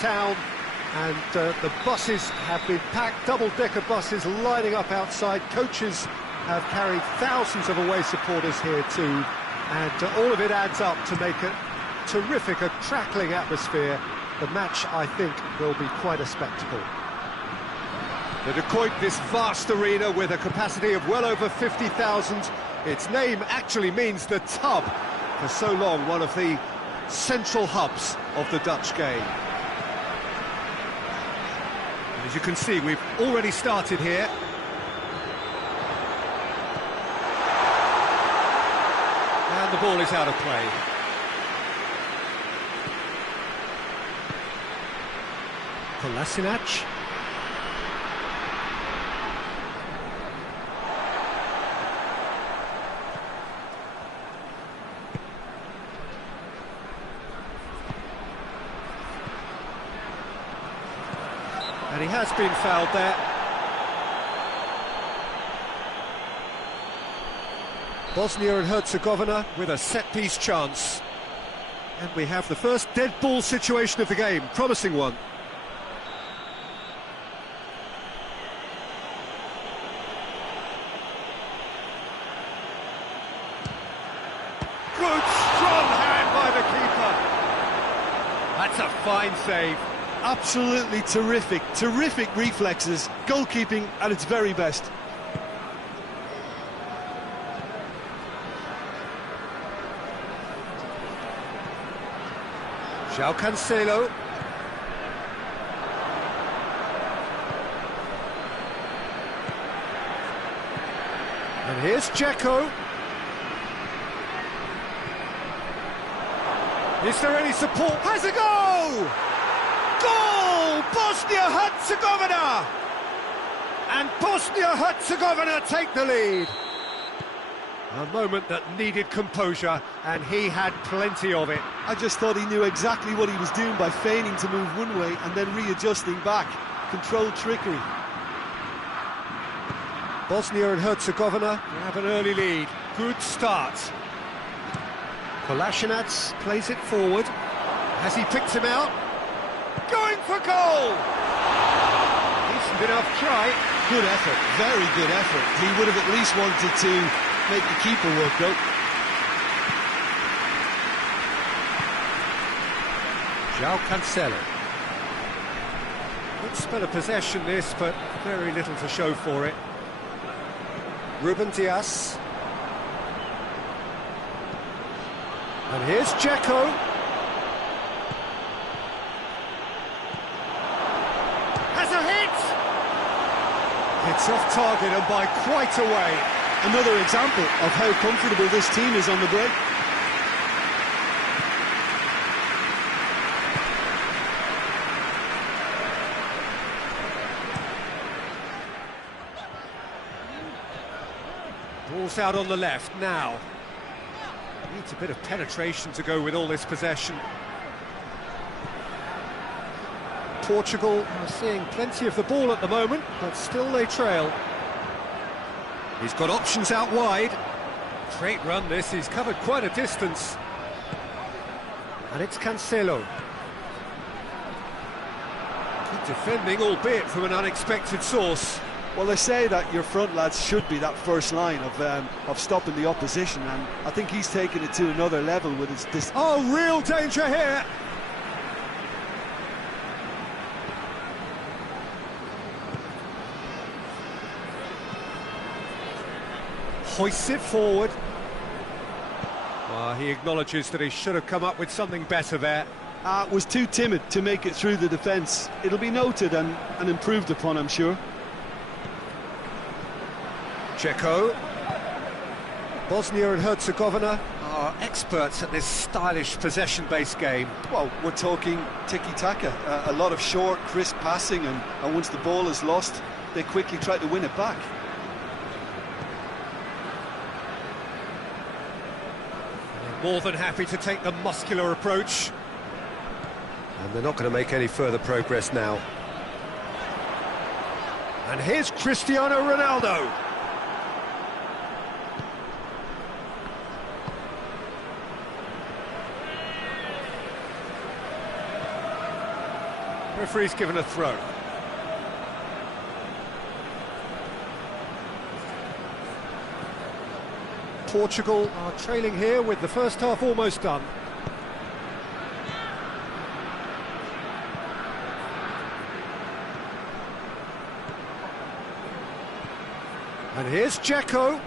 town, and the buses have been packed, double-decker buses lining up outside. Coaches have carried thousands of away supporters here too, and all of it adds up to make a terrific, a crackling atmosphere. The match, I think, will be quite a spectacle. The Decoit, this vast arena with a capacity of well over 50,000. Its name actually means the tub. For so long, one of the central hubs of the Dutch game. And as you can see, we've already started here. And the ball is out of play. Kolasinac. And he has been fouled there. Bosnia and Herzegovina with a set-piece chance. And we have the first dead ball situation of the game, promising one. Good, strong hand by the keeper. That's a fine save. Absolutely terrific reflexes, goalkeeping at its very best. João Cancelo. And here's Dzeko. Is there any support? Has a goal! Goal! Bosnia-Herzegovina! And Bosnia-Herzegovina take the lead. A moment that needed composure, and he had plenty of it. I just thought he knew exactly what he was doing by feigning to move one way and then readjusting back. Controlled trickery. Bosnia and Herzegovina have an early lead. Good start. Kolasinac plays it forward. Has he picked him out? Going for goal! Decent enough try. Good effort, very good effort. He would have at least wanted to make the keeper work though. João Cancelo. Good spell of possession this, but very little to show for it. Ruben Dias. And here's Dzeko. Has a hit! It's off target and by quite a way. Another example of how comfortable this team is on the break. Ball's out on the left now. Needs a bit of penetration to go with all this possession. Portugal are seeing plenty of the ball at the moment, but still they trail. He's got options out wide. Great run this, he's covered quite a distance. And it's Cancelo. Good defending, albeit from an unexpected source. Well, they say that your front lads should be that first line of stopping the opposition, and I think he's taken it to another level with his... Oh, real danger here! Hoists it forward. Well, he acknowledges that he should have come up with something better there. Was too timid to make it through the defence. It'll be noted and improved upon, I'm sure. Dzeko. Bosnia and Herzegovina are experts at this stylish possession-based game. Well, we're talking tiki-taka, a lot of short, crisp passing, and once the ball is lost, they quickly try to win it back. More than happy to take the muscular approach. And they're not going to make any further progress now. And here's Cristiano Ronaldo. Referee's given a throw. Portugal are trailing here with the first half almost done. And here's Dzeko.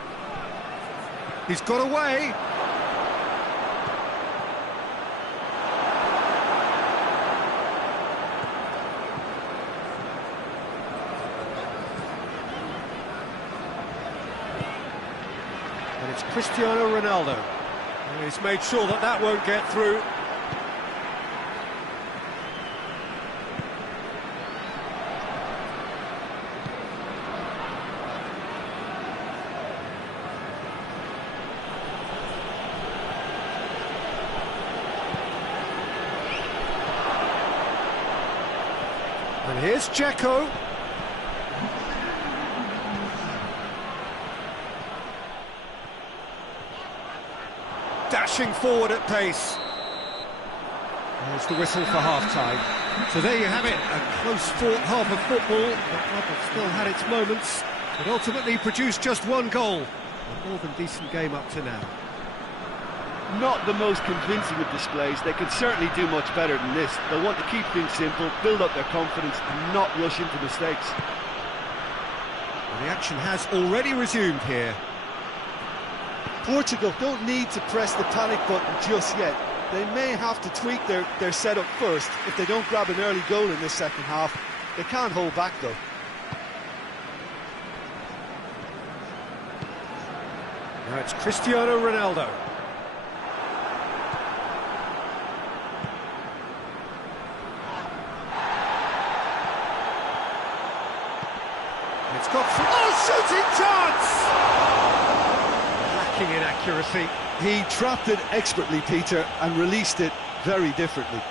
He's got away. And it's Cristiano Ronaldo. And he's made sure that that won't get through. And here's Dzeko. Dashing forward at pace. There's the whistle for half-time. So there you have it, a close-fought half of football. The club have still had its moments, but ultimately produced just one goal. A more than decent game up to now. Not the most convincing of displays. They could certainly do much better than this. They'll want to keep things simple, build up their confidence and not rush into mistakes. And the action has already resumed here. Portugal don't need to press the panic button just yet. They may have to tweak their setup first if they don't grab an early goal in this second half. They can't hold back though. Now it's Cristiano Ronaldo. It's got... Oh, shooting chance! Lacking in accuracy. He trapped it expertly, Peter, and released it very differently.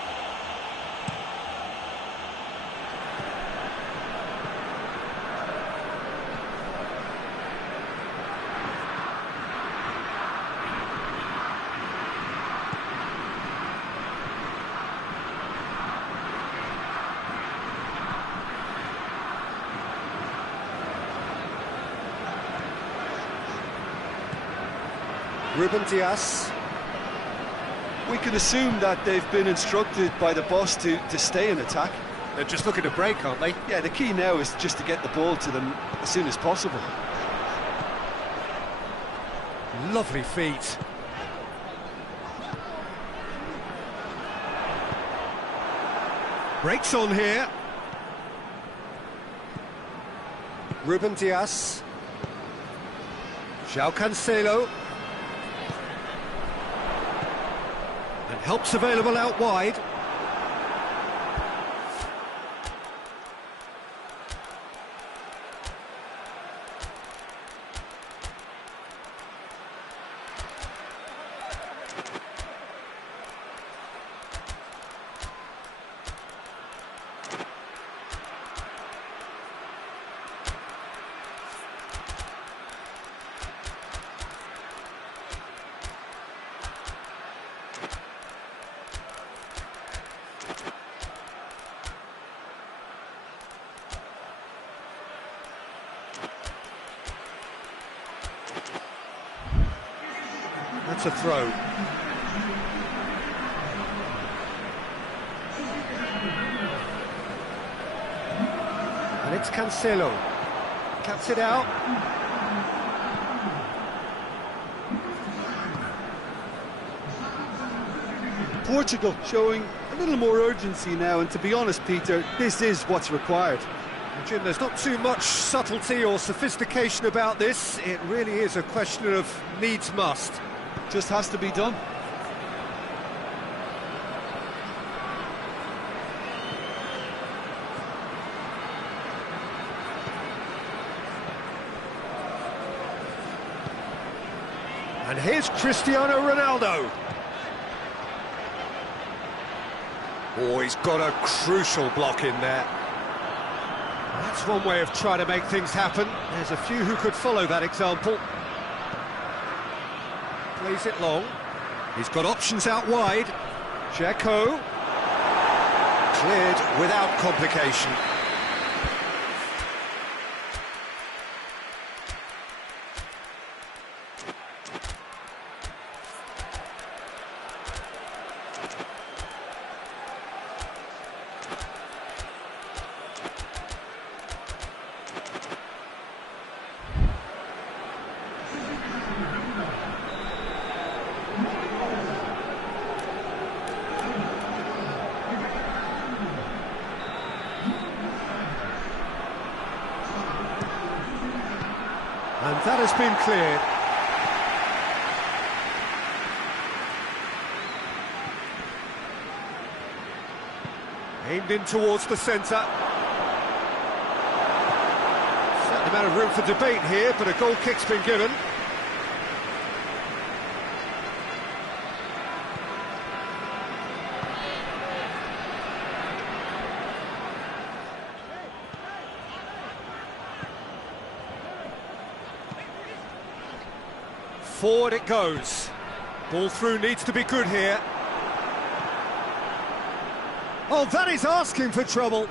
Ruben Dias. We can assume that they've been instructed by the boss to stay in attack. They're just looking to break, aren't they? Yeah, the key now is just to get the ball to them as soon as possible. Lovely feet. Breaks on here. Ruben Dias. João Cancelo. And help's available out wide. That's a throw. And it's Cancelo. Cuts it out. Portugal showing a little more urgency now, and to be honest, Peter, this is what's required. Jim, there's not too much subtlety or sophistication about this. It really is a question of needs must. Just has to be done. And here's Cristiano Ronaldo. Oh, he's got a crucial block in there. That's one way of trying to make things happen. There's a few who could follow that example. Plays it long. He's got options out wide. Dzeko. Cleared without complication. And that has been cleared. Aimed in towards the centre. Certain amount of room for debate here, but a goal kick's been given. Forward it goes. Ball through needs to be good here. Oh, that is asking for trouble.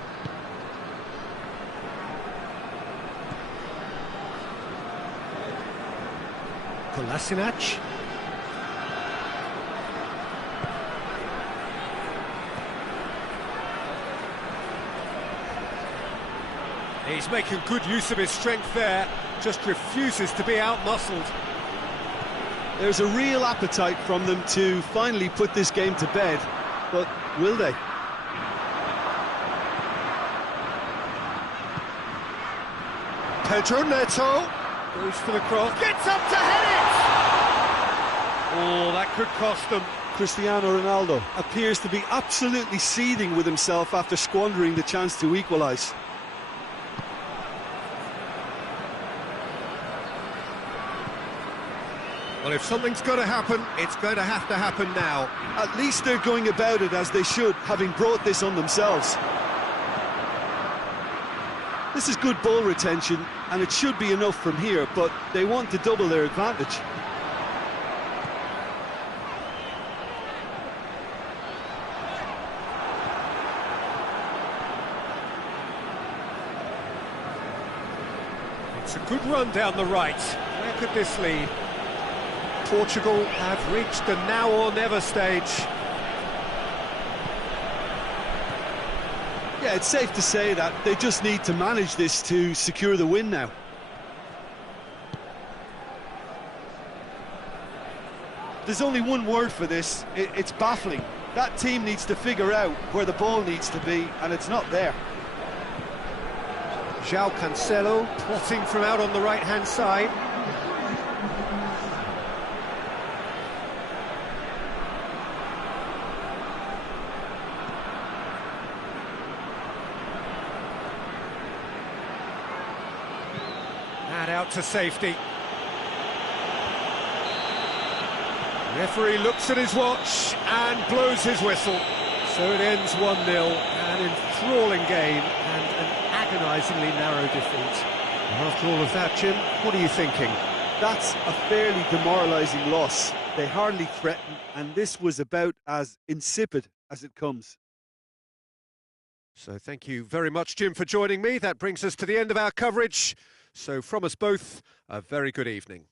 Kolasinac. He's making good use of his strength there, just refuses to be out-muscled. There's a real appetite from them to finally put this game to bed, but will they? Pedro Neto goes for the cross, gets up to head it! Oh, that could cost them. Cristiano Ronaldo appears to be absolutely seething with himself after squandering the chance to equalise. Well, if something's going to happen, it's going to happen now. At least they're going about it as they should, having brought this on themselves. This is good ball retention, and it should be enough from here, but they want to double their advantage. It's a good run down the right. Where could this lead? Portugal have reached the now or never stage. Yeah, it's safe to say that they just need to manage this to secure the win now. There's only one word for this, it's baffling. That team needs to figure out where the ball needs to be, and it's not there. João Cancelo plotting from out on the right-hand side. And out to safety. Referee looks at his watch and blows his whistle. So it ends 1-0, an enthralling game and an agonisingly narrow defeat. After all of that, Jim, what are you thinking? That's a fairly demoralising loss. They hardly threatened, and this was about as insipid as it comes. So thank you very much, Jim, for joining me. That brings us to the end of our coverage. So from us both, a very good evening.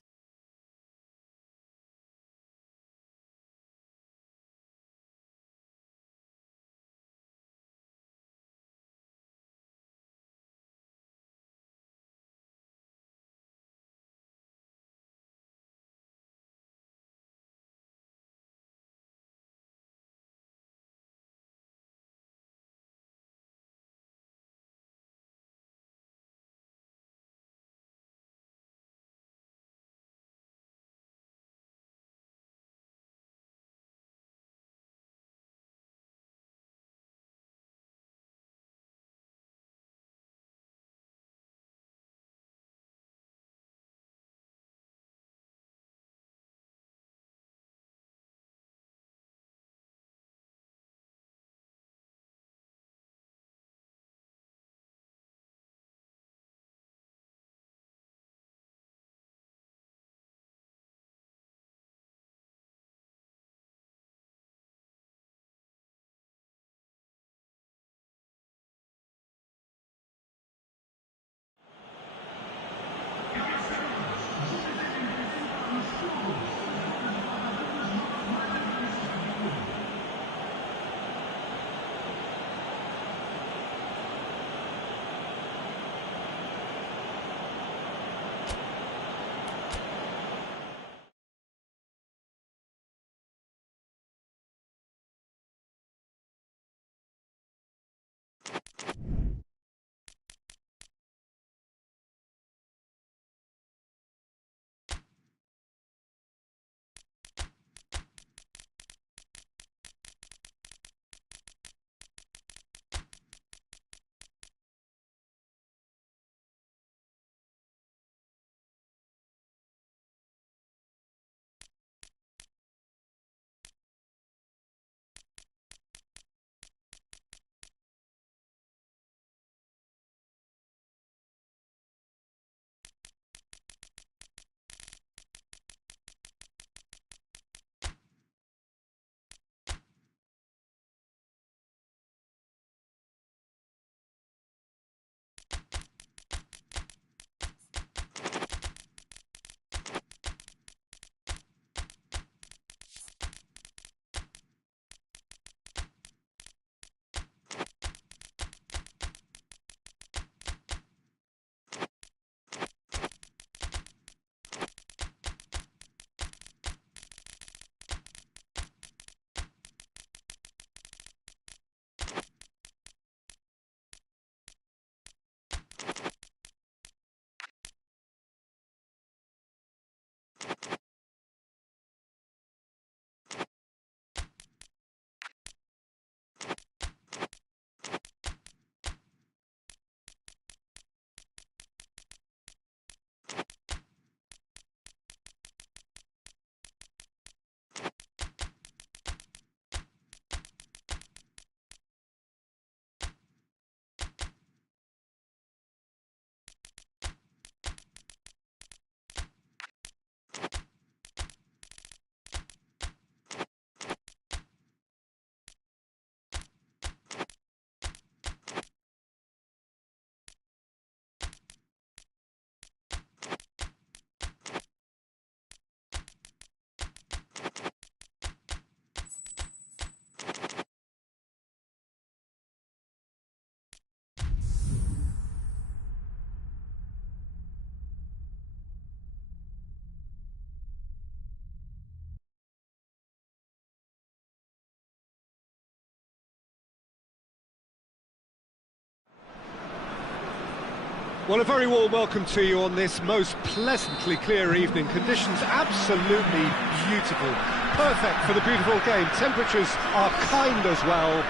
Well, a very warm welcome to you on this most pleasantly clear evening. Conditions absolutely beautiful. Perfect for the beautiful game. Temperatures are kind as well.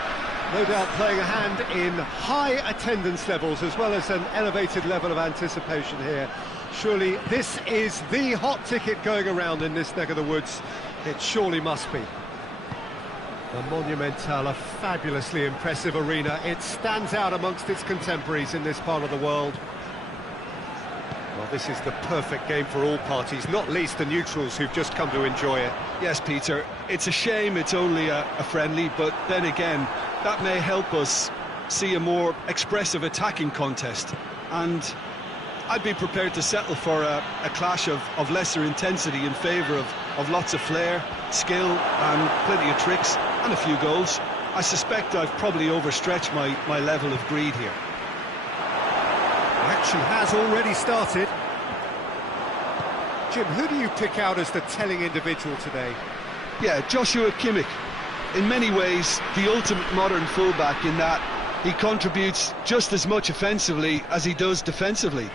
No doubt playing a hand in high attendance levels as well as an elevated level of anticipation here. Surely this is the hot ticket going around in this neck of the woods. It surely must be. The Monumental, a fabulously impressive arena. It stands out amongst its contemporaries in this part of the world. Well, this is the perfect game for all parties, not least the neutrals who've just come to enjoy it. Yes, Peter, it's a shame it's only a friendly, but then again, that may help us see a more expressive attacking contest. And I'd be prepared to settle for a clash of lesser intensity in favour of lots of flair, skill and plenty of tricks and a few goals. I suspect I've probably overstretched my level of greed here. Action has already started. Jim, who do you pick out as the telling individual today? Yeah, Joshua Kimmich. In many ways, the ultimate modern fullback in that he contributes just as much offensively as he does defensively.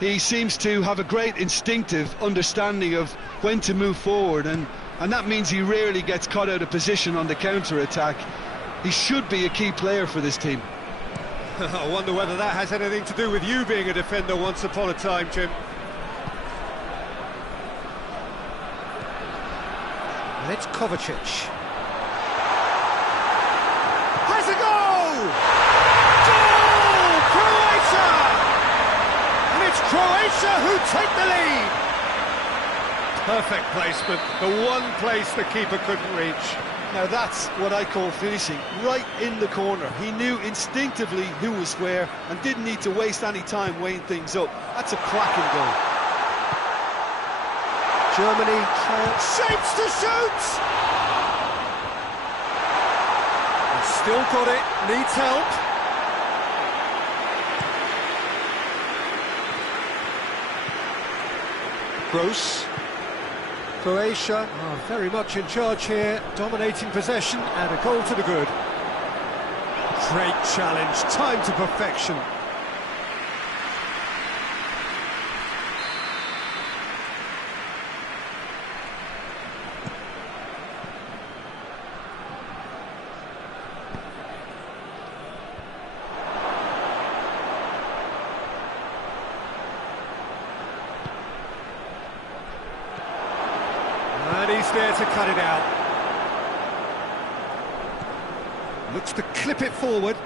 He seems to have a great instinctive understanding of when to move forward, and that means he rarely gets caught out of position on the counter-attack. He should be a key player for this team. I wonder whether that has anything to do with you being a defender once upon a time, Jim. And it's Kovacic. Has a goal! Goal! Croatia! And it's Croatia who take the lead! Perfect placement, the one place the keeper couldn't reach. Now that's what I call finishing, right in the corner. He knew instinctively who was where and didn't need to waste any time weighing things up. That's a cracking goal. Germany shapes to shoot! He's still got it, needs help. Gross. Croatia are very much in charge here, dominating possession and a goal to the good. Great challenge, time to perfection. And he's there to cut it out. Looks to clip it forward.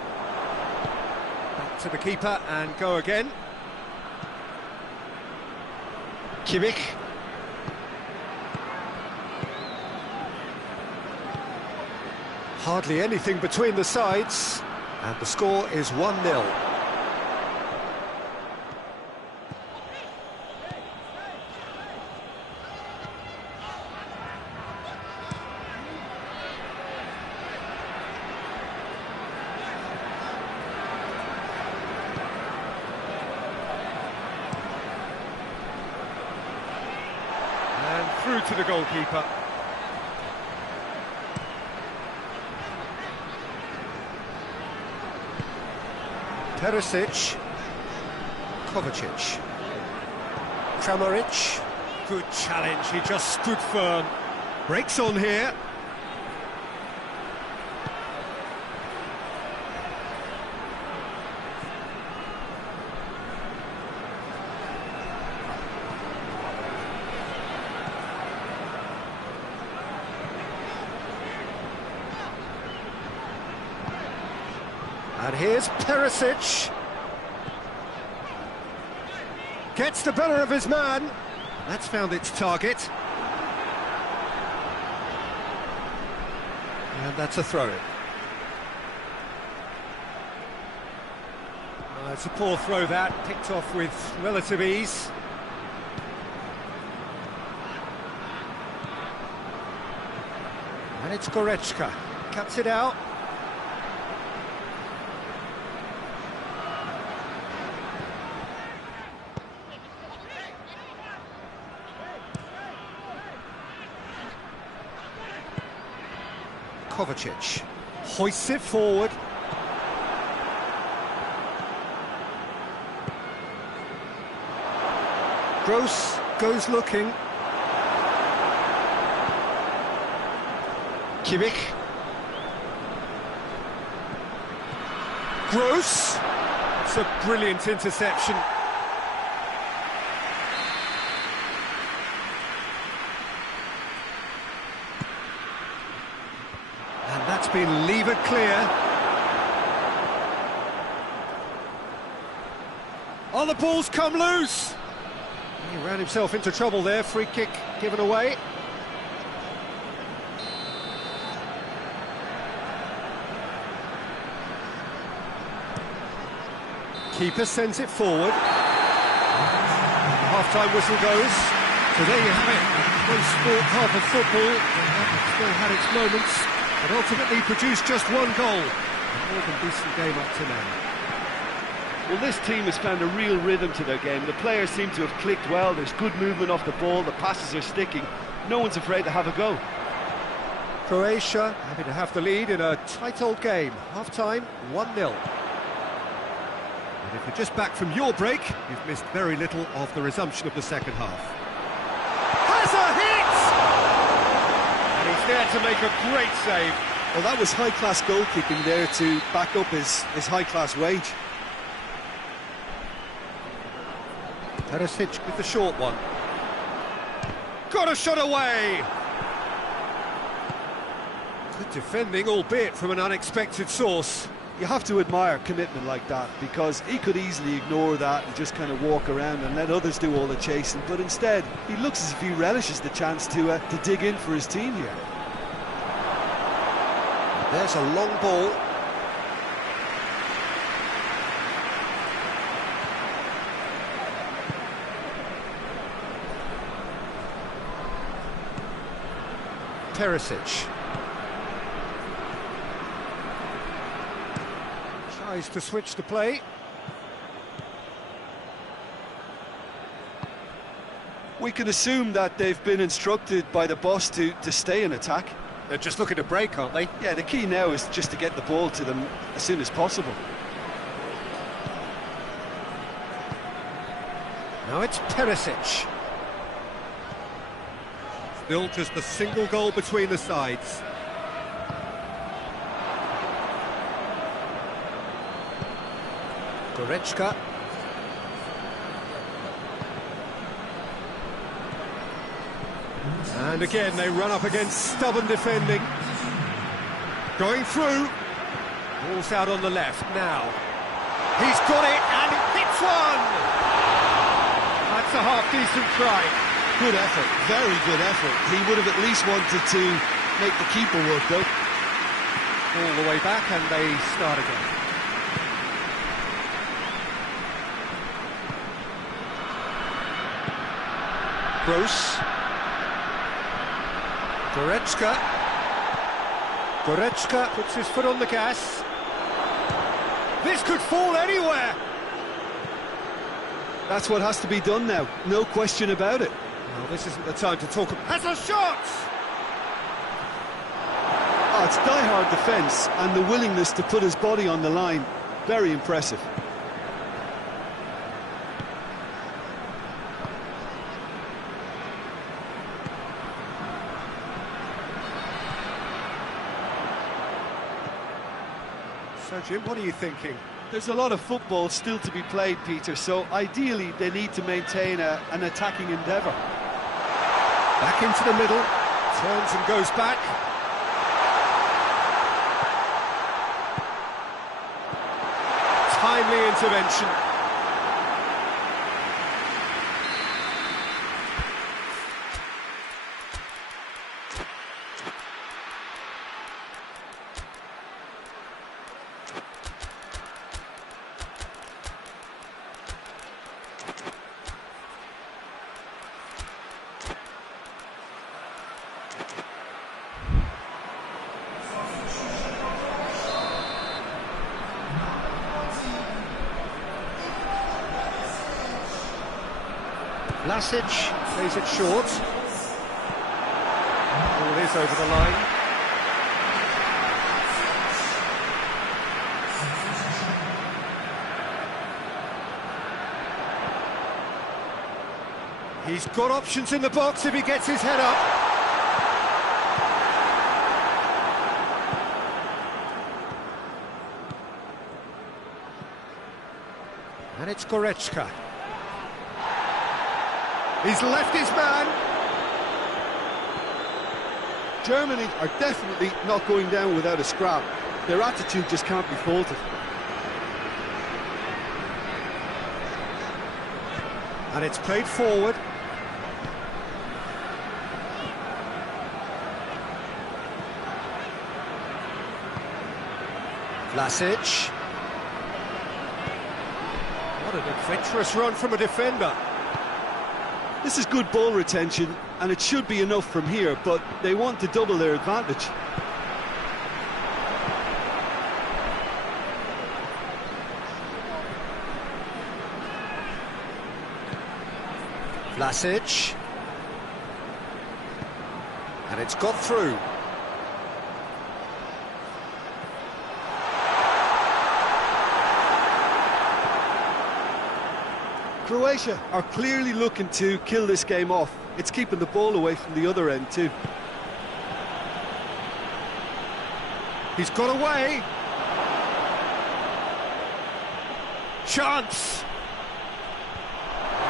Back to the keeper and go again. Kimmich. Hardly anything between the sides. And the score is 1-0. Through to the goalkeeper. Perisic. Kovacic. Kramaric. Good challenge, he just stood firm. Breaks on here. And here's Perisic. Gets the better of his man. That's found its target. And that's a throw-in. It's a poor throw that, picked off with relative ease. And it's Goretzka. Cuts it out. Kovacic hoists it forward. Gross goes looking. Kimmich. Gross. It's a brilliant interception. And that's been levered clear. Oh, the ball's come loose. He ran himself into trouble there. Free kick given away. Keeper sends it forward. Half-time whistle goes. So there you have it. One sport, half of football. It's still had its moments, but ultimately produced just one goal. A more than decent game up to now. Well, this team has found a real rhythm to their game. The players seem to have clicked well. There's good movement off the ball. The passes are sticking. No one's afraid to have a go. Croatia happy to have the lead in a tight old game. Half-time, 1-0. And if you're just back from your break, you've missed very little of the resumption of the second half. Has a hit! And he's there to make a great save. Well, that was high-class goalkeeping there to back up his high-class wage. Perisic with the short one. Got a shot away! Good defending, albeit from an unexpected source. You have to admire commitment like that, because he could easily ignore that and just kind of walk around and let others do all the chasing, but instead he looks as if he relishes the chance to dig in for his team here. There's a long ball. Perisic tries to switch the play. We can assume that they've been instructed by the boss to stay in attack. They're just looking to break, aren't they? Yeah, the key now is just to get the ball to them as soon as possible. Now it's Perisic. Still just a single goal between the sides. Goretzka. And again they run up against stubborn defending. Going through. Ball's out on the left now. He's got it and he hits one! That's a half-decent try. Good effort, very good effort. He would have at least wanted to make the keeper work, though. All the way back, and they start again. Gross. Goretzka. Goretzka puts his foot on the gas. This could fall anywhere! That's what has to be done now, no question about it. Well, this isn't the time to talk about... Has a shot! Oh, it's die-hard defence and the willingness to put his body on the line. Very impressive. So, Jim, what are you thinking? There's a lot of football still to be played, Peter, so ideally they need to maintain an attacking endeavour. Back into the middle, turns and goes back. Timely intervention. Vlasic plays it short. Ball is over the line. He's got options in the box if he gets his head up. And it's Goretzka. He's left his man. Germany are definitely not going down without a scrap. Their attitude just can't be faulted. And it's played forward. Vlasic. What an adventurous run from a defender. This is good ball retention, and it should be enough from here, but they want to double their advantage. Vlasic. And it's got through. Croatia are clearly looking to kill this game off. It's keeping the ball away from the other end too. He's got away. Chance.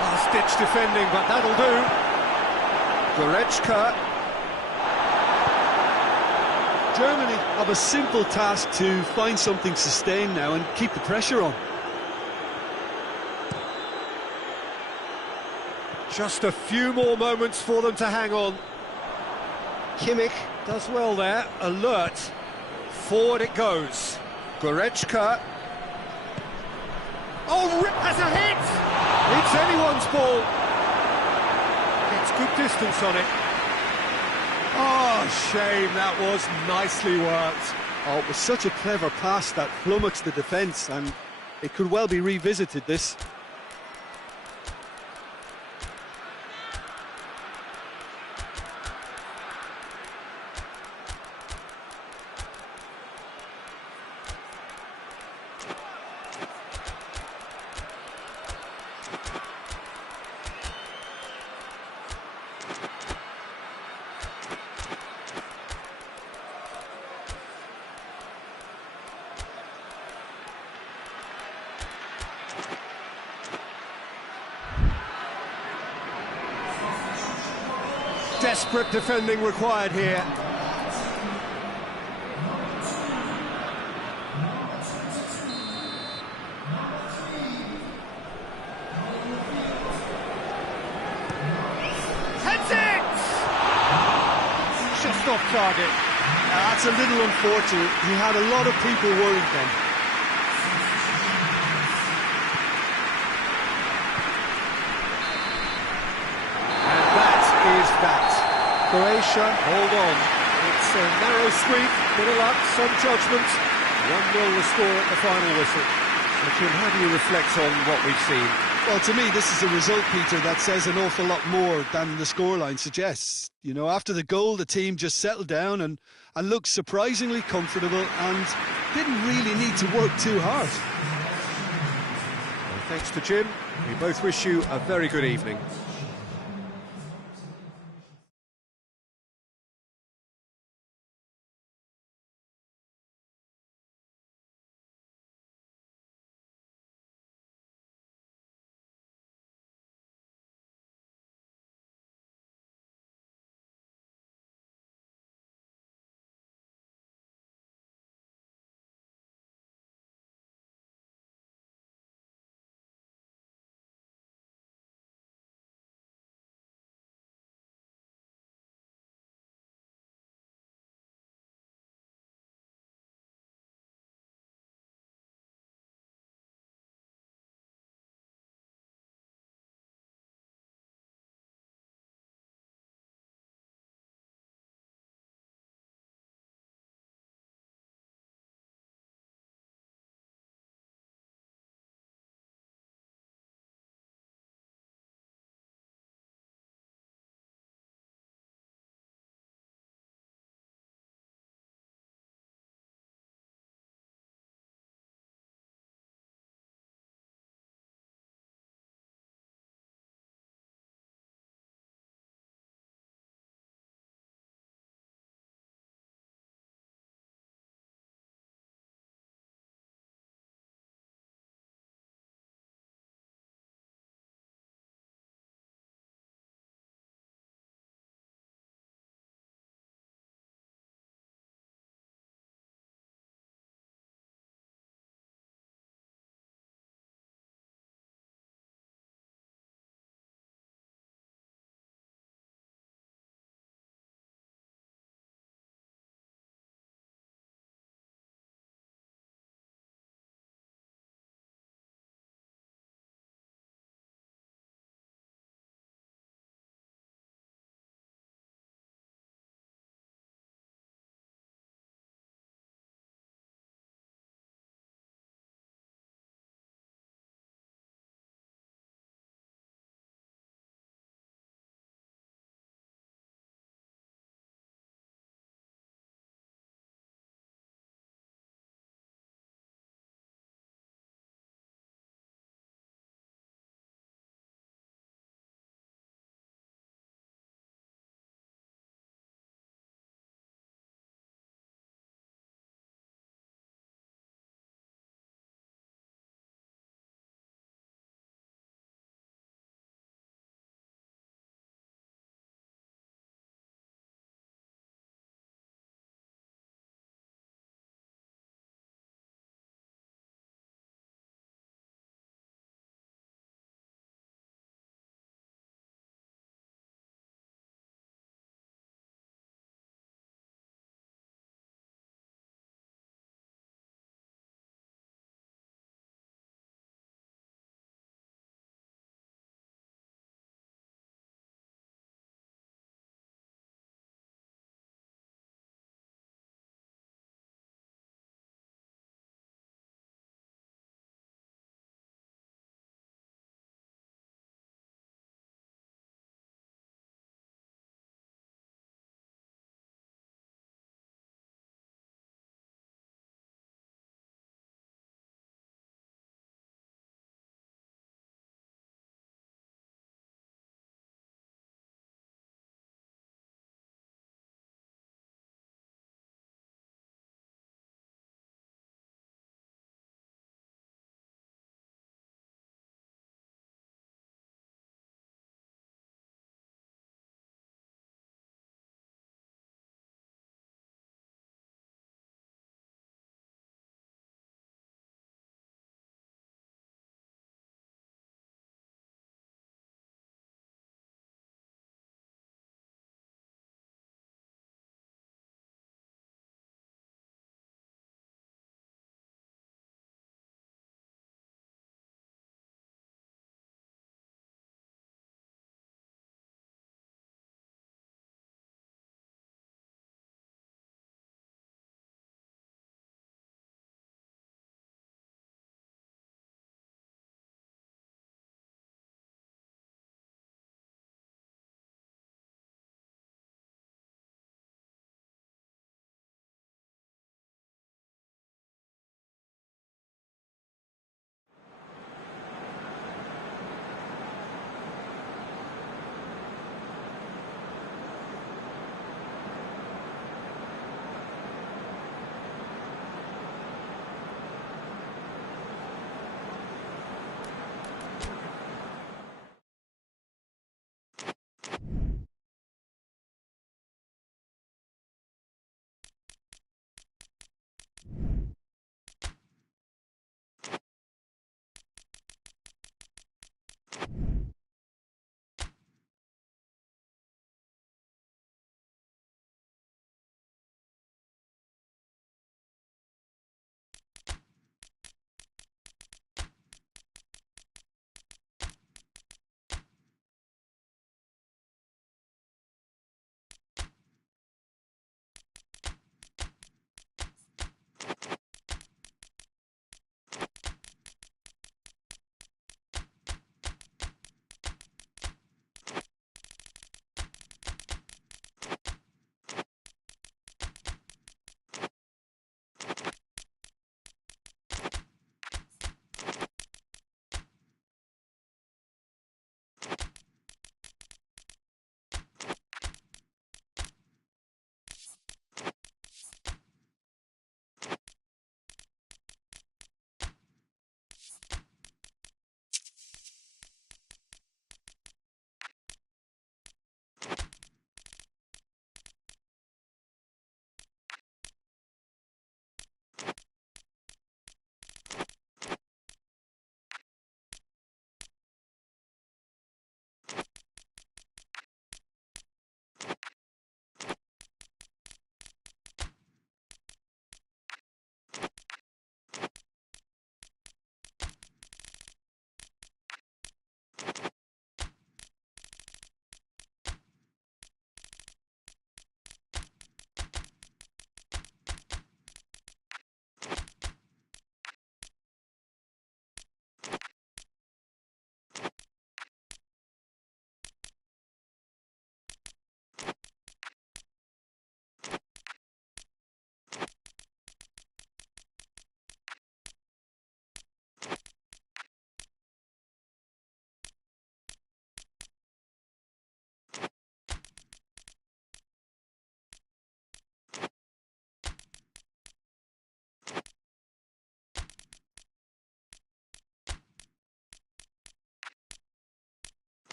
Last-ditch defending, but that'll do. Goretzka. Germany have a simple task to find something sustained now and keep the pressure on. Just a few more moments for them to hang on. Kimmich does well there, alert. Forward it goes. Goretzka. Oh, has a hit! It's anyone's ball. Gets good distance on it. Oh, shame, that was nicely worked. Oh, it was such a clever pass that flummoxed the defence, and it could well be revisited, this. Desperate defending required here. Heads it! Just off target. That's a little unfortunate. He had a lot of people worried then. And that is that. Croatia, hold on. It's a narrow squeak, bit of luck, some judgment. 1-0 the score at the final whistle. So, Jim, how do you reflect on what we've seen? Well, to me, this is a result, Peter, that says an awful lot more than the scoreline suggests. You know, after the goal, the team just settled down and looked surprisingly comfortable and didn't really need to work too hard. Well, thanks to Jim. We both wish you a very good evening.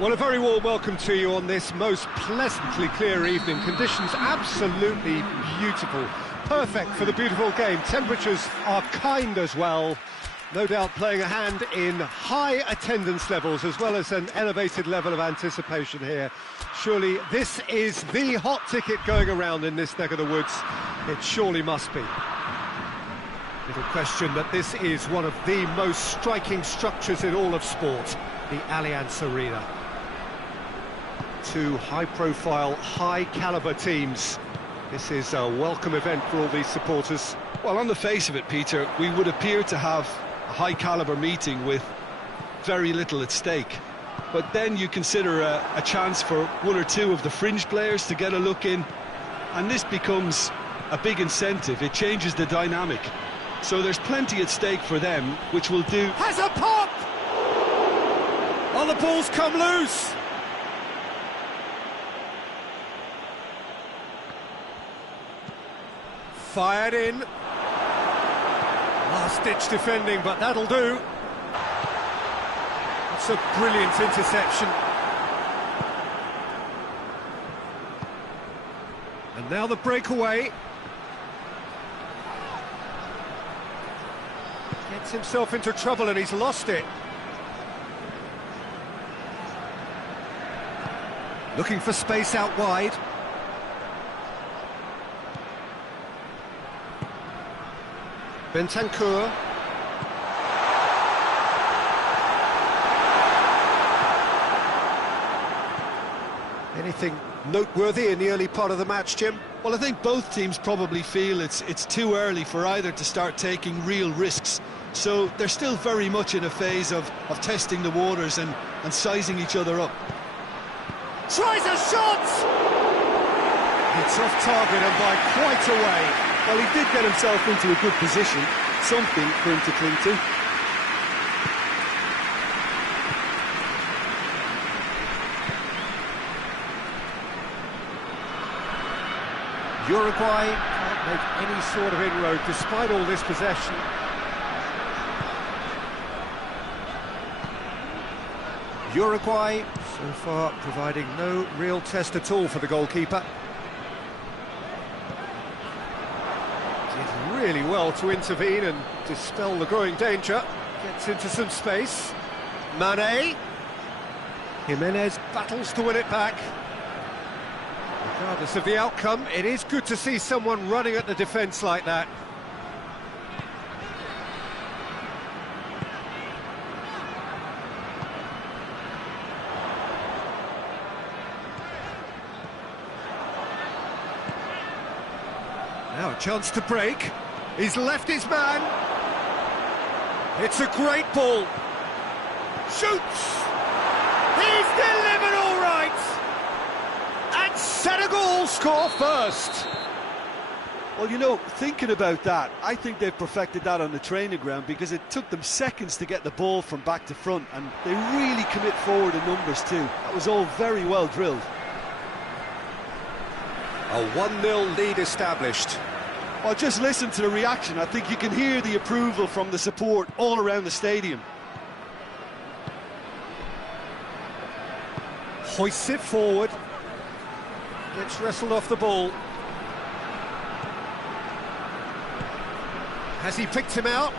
Well, a very warm welcome to you on this most pleasantly clear evening. Conditions absolutely beautiful. Perfect for the beautiful game. Temperatures are kind as well. No doubt playing a hand in high attendance levels as well as an elevated level of anticipation here. Surely this is the hot ticket going around in this neck of the woods. It surely must be. Little question that this is one of the most striking structures in all of sport, the Allianz Arena. Two high-profile, high-caliber teams. This is a welcome event for all these supporters. Well, on the face of it, Peter, we would appear to have a high-caliber meeting with very little at stake. But then you consider a chance for one or two of the fringe players to get a look in, and this becomes a big incentive. It changes the dynamic. So there's plenty at stake for them, which will do... Has a pop! Oh, the ball's come loose! Fired in. Last-ditch defending, but that'll do. It's a brilliant interception. And now the breakaway. Gets himself into trouble and he's lost it. Looking for space out wide. Bentancur. Anything noteworthy in the early part of the match, Jim? Well, I think both teams probably feel it's too early for either to start taking real risks. So they're still very much in a phase of testing the waters and sizing each other up. Tries a shot! It's off target and by quite a way. Well, he did get himself into a good position, something for him to cling to. Uruguay can't make any sort of inroad despite all this possession. Uruguay, so far, providing no real test at all for the goalkeeper. Did really well to intervene and dispel the growing danger. Gets into some space. Mane. Jimenez battles to win it back. Regardless of the outcome, it is good to see someone running at the defence like that. Now a chance to break. He's left his man. It's a great ball. Shoots! He's delivered all right! And Senegal score first. Well, you know, thinking about that, I think they've perfected that on the training ground, because it took them seconds to get the ball from back to front, and they really commit forward in numbers too. That was all very well drilled. A 1-0 lead established. Well, just listen to the reaction. I think you can hear the approval from the support all around the stadium. Hoists it forward. Gets wrestled off the ball. Has he picked him out?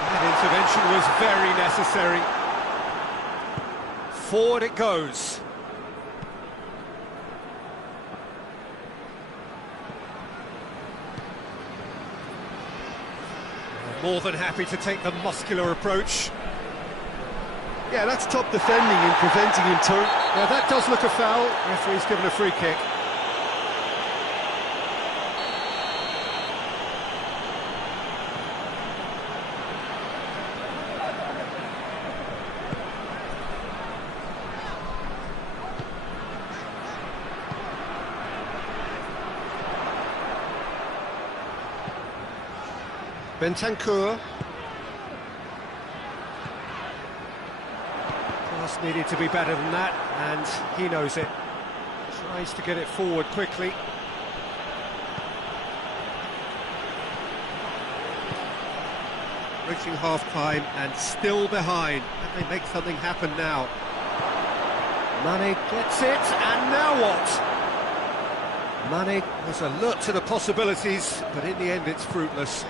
That intervention was very necessary. Forward it goes. More than happy to take the muscular approach. Yeah, that's top defending and preventing him turn. Yeah, that does look a foul. Referee's given a free kick. Bentancur. Pass needed to be better than that, and he knows it. Tries to get it forward quickly. Reaching half-time and still behind. Can they make something happen now? Mane gets it, and now what? Mane was alert to the possibilities, but in the end it's fruitless.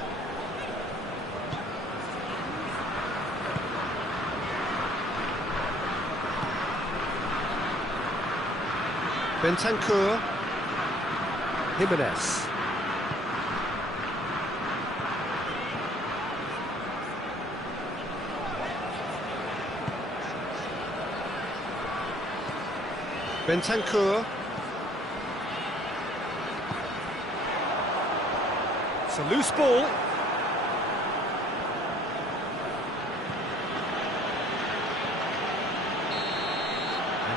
Bentancur, Jimenez. Bentancur. It's a loose ball.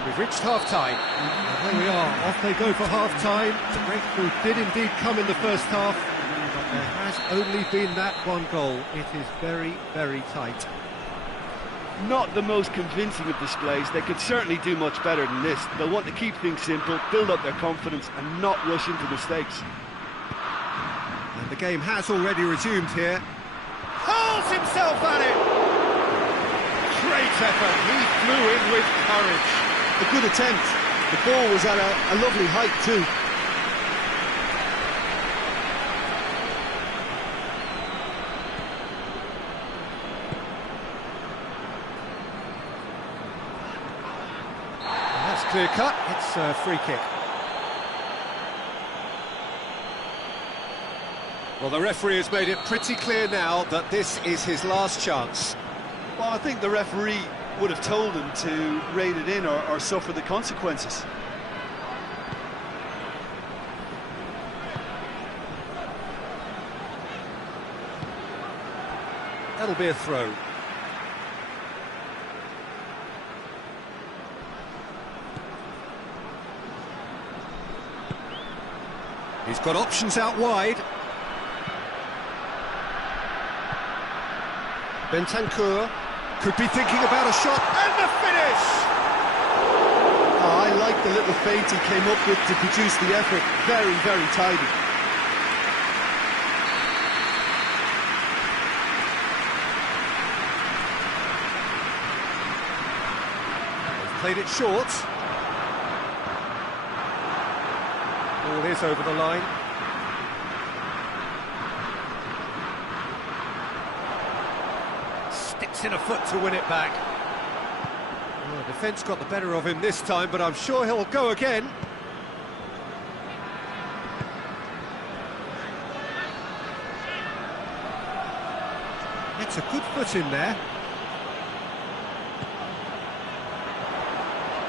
We've reached half-time. And there we are, off they go for half-time. The breakthrough did indeed come in the first half, but there has only been that one goal. It is very, very tight. Not the most convincing of displays. They could certainly do much better than this. They'll want to keep things simple, build up their confidence and not rush into mistakes. And the game has already resumed here. Hurls himself at it! Great effort, he flew in with courage. A good attempt. The ball was at a lovely height too. That's clear cut, it's a free kick. Well, the referee has made it pretty clear now that this is his last chance. Well, I think the referee would have told him to rein it in or suffer the consequences. That'll be a throw. He's got options out wide. Bentancur could be thinking about a shot, and the finish! Oh, I like the little feint he came up with to produce the effort. Very, very tidy. They've played it short. Ball is over the line. Sticks in a foot to win it back. Well, the defence got the better of him this time, but I'm sure he'll go again. Gets a good foot in there.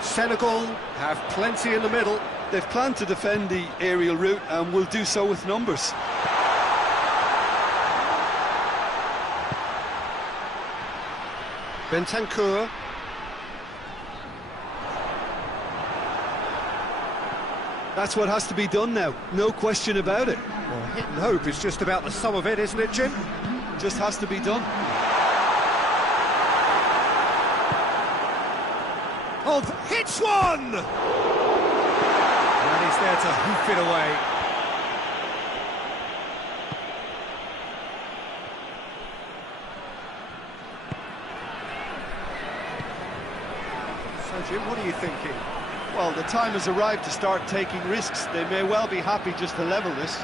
Senegal have plenty in the middle. They've planned to defend the aerial route and will do so with numbers. Bentancur. That's what has to be done now, no question about it. Well, hit and hope is just about the sum of it, isn't it, Jim? Just has to be done. Oh, hits one! And he's there to hoof it away. So, Jim, what are you thinking? Well, the time has arrived to start taking risks. They may well be happy just to level this.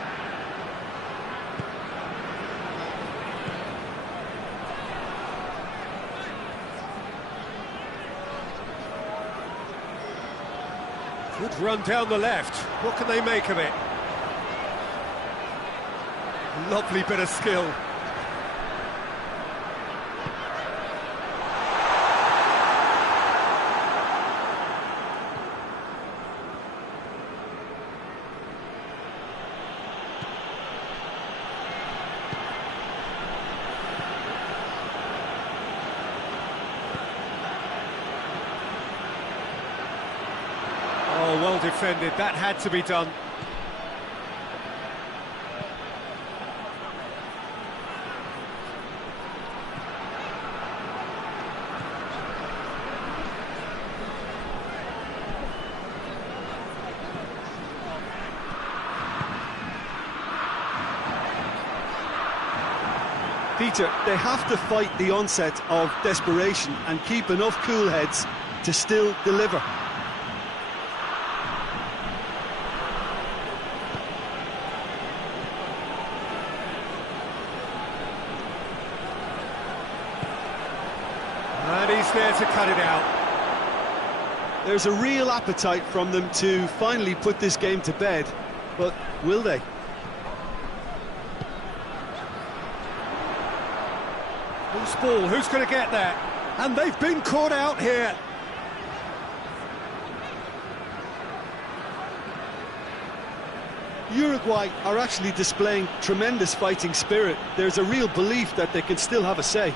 Good run down the left. What can they make of it? Lovely bit of skill. Oh, well defended. That had to be done. Peter, they have to fight the onset of desperation and keep enough cool heads to still deliver. And he's there to cut it out. There's a real appetite from them to finally put this game to bed, but will they? Loose ball, who's going to get there? And they've been caught out here. Uruguay are actually displaying tremendous fighting spirit. There's a real belief that they can still have a say.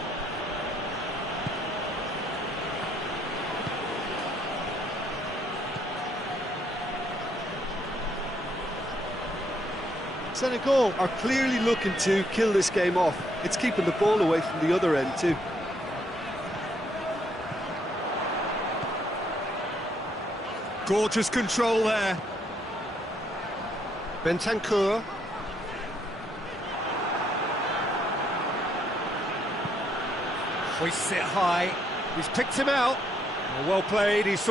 Senegal are clearly looking to kill this game off. It's keeping the ball away from the other end too. Gorgeous control there. Bentancur. Hoists it high. He's picked him out. Well played, he saw